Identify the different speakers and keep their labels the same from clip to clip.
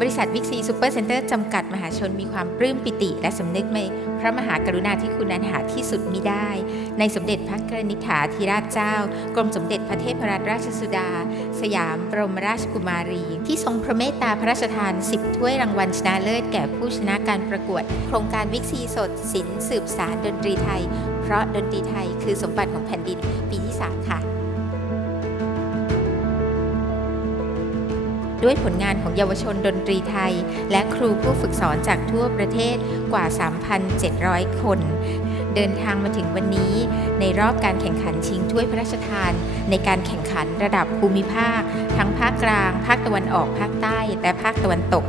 Speaker 1: บริษัทวิกซีซูเปอร์เซ็นเตอร์จำกัดมหาชนมีความปลื้มปิติ และสำนึกในพระมหากรุณาธิคุณอันหาที่สุดมิได้ ในสมเด็จพระกนิษฐาธิราชเจ้า กรมสมเด็จพระเทพรัตนราชสุดา สยามบรมราชกุมารี ที่ทรงพระเมตตาพระราชทาน 10 ถ้วยรางวัลชนะเลิศแก่ผู้ชนะการประกวด โครงการวิกซีสดศิลป์สืบสารดนตรีไทย เพราะดนตรีไทยคือสมบัติของแผ่นดินปีที่ 3 ค่ะ ด้วยผลงานของเยาวชนดนตรีไทย และครูผู้ฝึกสอนจากทั่วประเทศกว่า 3,700 คน เดินทางมาถึงวันนี้ ในรอบการแข่งขันชิงถ้วยพระราชทาน ในการแข่งขันระดับภูมิภาค ทั้งภาคกลาง ภาคตะวันออกภาคใต้ และภาคตะวันตก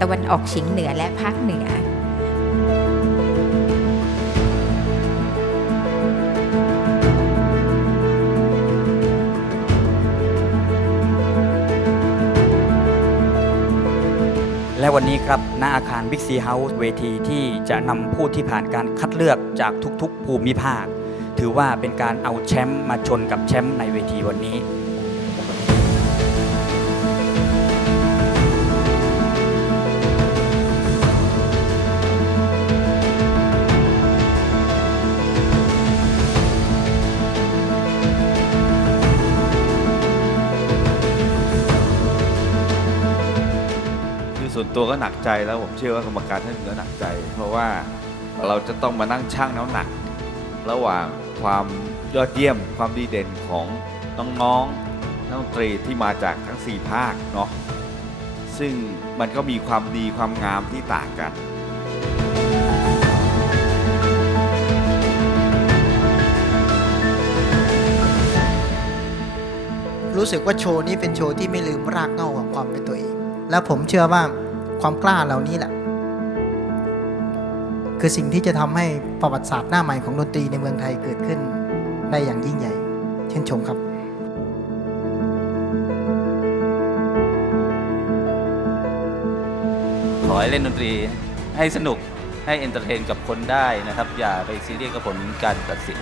Speaker 1: ตะวันออกเฉียงเหนือและภาคเหนือ
Speaker 2: และวันนี้ครับณอาคารบิ๊กซีเฮาส์เวทีที่จะนำผู้ที่ผ่านการคัดเลือกจากทุกๆภูมิภาค ถือว่าเป็นการเอาแชมป์มาชนกับแชมป์ในเวทีวันนี้
Speaker 3: ส่วนตัวก็หนักใจแล้วผมเชื่อว่ากรรมการท่านก็หนักใจ เพราะว่าเราจะต้องมานั่งชั่งน้ำหนัก ระหว่างความยอดเยี่ยมความดีเด่นของน้องๆนักดนตรีที่มาจากทั้ง 4 ภาคเนาะซึ่งมันก็มีความดีความงามที่ต่างกัน
Speaker 4: รู้สึกว่าโชว์นี้เป็นโชว์ที่ไม่ลืมรากเหง้าของความเป็นตัวเอง และผมเชื่อว่าความกล้าเหล่านี้แหละ คือสิ่งที่จะทำให้ประวัติศาสตร์หน้าใหม่ของดนตรีในเมืองไทยเกิดขึ้นได้อย่างยิ่งใหญ่ เช่นชมครับ
Speaker 5: ขอให้เล่นดนตรีให้สนุกให้เอนเตอร์เทนกับคนได้นะครับ อย่าไปซีเรียสกับผลการตัดสิน